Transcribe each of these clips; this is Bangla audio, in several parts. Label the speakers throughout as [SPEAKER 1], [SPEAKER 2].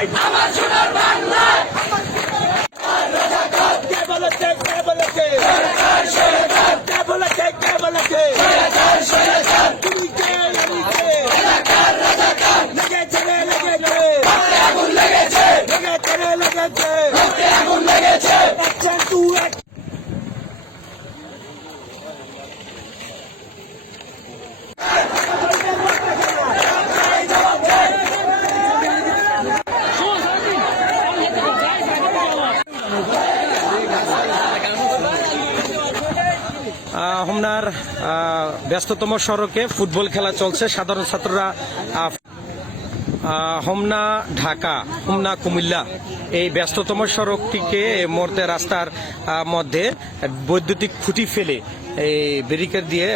[SPEAKER 1] I'm a আহ, ব্যস্ততম সড়কে ফুটবল খেলা চলছে। সাধারণ ছাত্ররা হোমনা ঢাকা হোমনা কুমিল্লা এই ব্যস্ততম সড়কটিকে এই মুহূর্তে রাস্তার মধ্যে বৈদ্যুতিক খুঁটি ফেলে এই ব্যারিকেড দিয়ে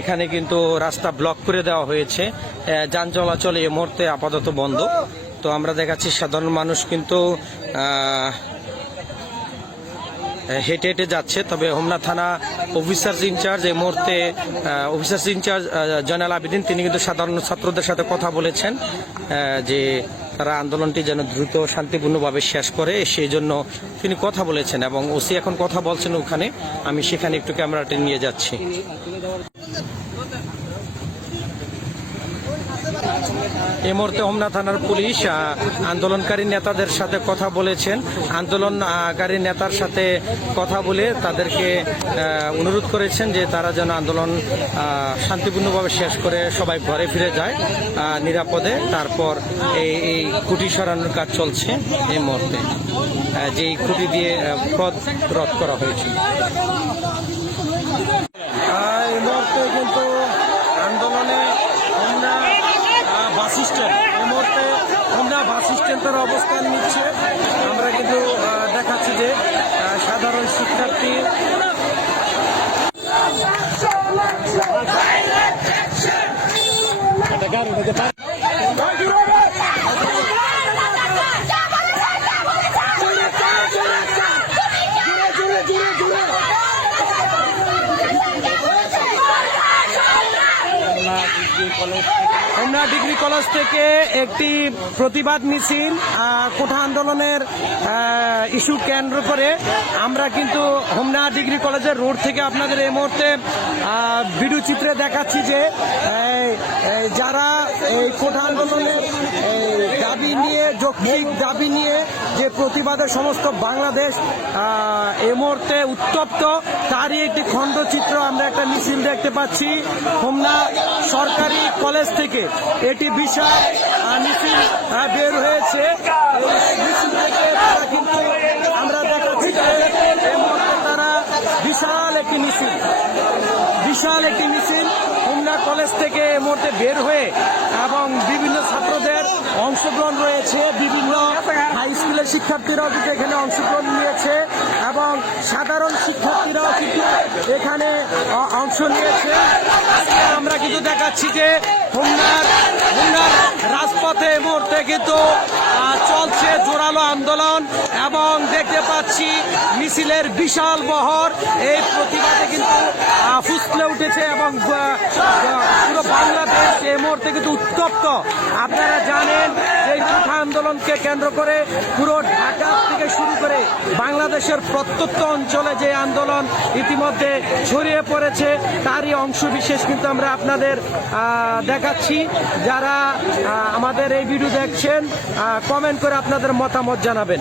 [SPEAKER 1] এখানে কিন্তু রাস্তা ব্লক করে দেওয়া হয়েছে। যান চলাচল এই মুহূর্তে আপাতত বন্ধ। তো আমরা দেখাচ্ছি সাধারণ মানুষ কিন্তু হেঁটে হেঁটে যাচ্ছে। তবে হোমনা থানা অফিসার্স ইনচার্জ এই মুহূর্তে অফিসার্স ইনচার্জ জয়নাল আবেদিন, তিনি কিন্তু সাধারণ ছাত্রদের সাথে কথা বলেছেন যে তারা আন্দোলনটি যেন দ্রুত শান্তিপূর্ণভাবে শেষ করে, সেই জন্য তিনি কথা বলেছেন এবং ওসি এখন কথা বলছেন ওখানে। আমি সেখানে একটু ক্যামেরাটি নিয়ে যাচ্ছি। এই মুহূর্তে হোমনা থানার পুলিশ আন্দোলনকারী নেতাদের সাথে কথা বলেছেন। আন্দোলনকারী নেতার সাথে কথা বলে তাদেরকে অনুরোধ করেছেন যে তারা যেন আন্দোলন শান্তিপূর্ণভাবে শেষ করে সবাই ঘরে ফিরে যায় নিরাপদে। তারপর এই এই খুঁটি সরানোর কাজ চলছে এই মুহূর্তে। যে এই খুঁটি দিয়ে পথ রদ করা হয়েছে। কিন্তু আন্দোলনে হোমনা আহ, বাস স্ট্যান্ড এই মুহূর্তে হোমনা বাস স্ট্যান্ডের অবস্থান নিচ্ছে। আমরা কিন্তু দেখাচ্ছি যে সাধারণ শিক্ষার্থী হোমনা ডিগ্রি কলেজ থেকে একটি প্রতিবাদ মিছিল কোঠা আন্দোলনের ইস্যু কেন্দ্র করে আমরা কিন্তু হোমনা ডিগ্রি কলেজের রোড থেকে আপনাদের এই মুহূর্তে ভিডিও চিত্রে দেখাচ্ছি যে যারা এই কোঠা আন্দোলনের দাবি নিয়ে, যৌক্তিক দাবি নিয়ে যে প্রতিবাদে সমস্ত বাংলাদেশ এই মুহূর্তে উত্তপ্ত, তারই একটি খণ্ডচিত্র আমরা একটা মিছিল দেখতে পাচ্ছি। হোমনা সরকারি কলেজ থেকে। এটি বিশাল মিছিল বের হয়েছে। কিন্তু আমরা দেখাচ্ছি তারা বিশাল একটি মিছিল, বিশাল একটি মিছিল হোমনা কলেজ থেকে এই মুহূর্তে বের হয়ে এবং বিভিন্ন ছাত্রদের অংশগ্রহণ রয়েছে। বিভিন্ন হাই স্কুলের শিক্ষার্থীরাও কিন্তু এখানে অংশগ্রহণ নিয়েছে। এবং সাধারণ শিক্ষার্থীরাও কিন্তু এখানে অংশ নিয়েছে। আমরা কিন্তু দেখাচ্ছি যে হোমনার হোমনার রাজপথে মুহূর্তে কিন্তু চলছে জোরালো আন্দোলন এবং দেখতে পাচ্ছি মিছিলের বিশাল বহর। এই প্রতিবাদে কিন্তু ফুসলে উঠেছে এবং পুরো বাংলাদেশ এই মুহূর্তে কিন্তু উত্তপ্ত। আপনারা জানেন যে এই কোঠা আন্দোলনকে কেন্দ্র করে পুরো ঢাকা বাংলাদেশের প্রত্যন্ত অঞ্চলে যে আন্দোলন ইতিমধ্যে ছড়িয়ে পড়েছে, তারই অংশ বিশেষ কিন্তু আমরা আপনাদের দেখাচ্ছি। যারা আমাদের এই ভিডিও দেখছেন কমেন্ট করে আপনাদের মতামত জানাবেন।